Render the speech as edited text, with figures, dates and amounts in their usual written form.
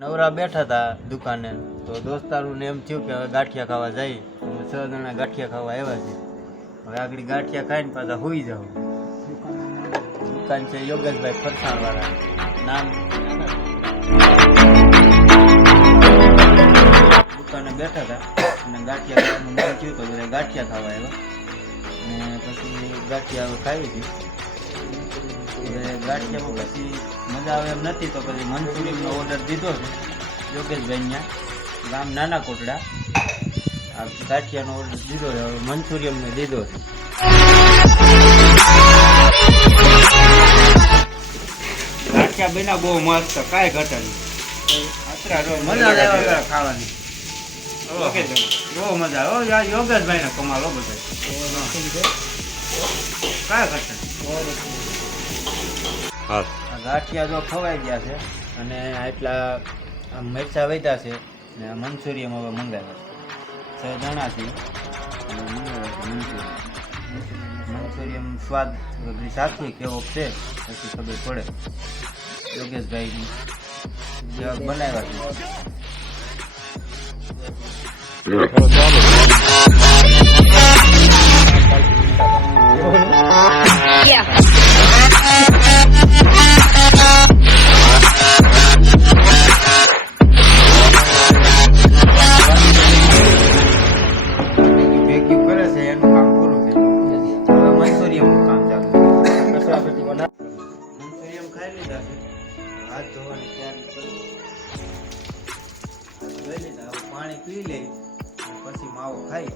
નવરા બેઠા હતા દુકાને તો દોસ્તારોને એમ થયું કે હવે ગાંઠિયા ખાવા જઈએ. અમે 6 જણા ગાંઠિયા ખાવા આવ્યા છીએ. હવે આગળ ગાંઠિયા ખાઈને પાછા હોઈ જાવ. દુકાન છે યોગેશભાઈ ફરસાણવાળા નામ. દુકાને બેઠા હતા અને ગાંઠિયા ખાવાનું મન થયું તો બધા ગાંઠિયા ખાવા આવ્યા અને પછી ગાંઠિયા ખાઈ હતી. ગાંઠિયામાં પછી મજા આવે એમ નથી તો પછી મંચુરિયનનો ઓર્ડર દીધો છે યોગેશભાઈ. અહીંયા ગામ નાના કોટડા આ ગાંઠિયાનો ઓર્ડર દીધો છે. હવે મંચુરિયનને દીધો છે. ગાંઠિયા બન્યા બહુ મસ્ત, કાંઈ ઘટે નહીં. મજા આવે ખાવાની. ઓકે બહુ મજા આવે. યોગેશભાઈ ને કમાલ હો બધા, કાંઈ ઘટે. ગાંઠિયા જો ખવાઈ ગયા છે અને એટલા મરચા વધ્યા છે ને મંચુરિયન હવે મંગાવ્યા છે. 6 જણા છે અને મંચુરિયન સ્વાદ સાથે કેવો છે પછી ખબર પડે. યોગેશભાઈ જેવા બનાવ્યા છે. મંચુરિયન ખાઈ લીધા છે. હાથ ધોવાની તૈયારી કરી લઈ લીધા. હવે પાણી પી લઈ પછી માવો ખાઈ.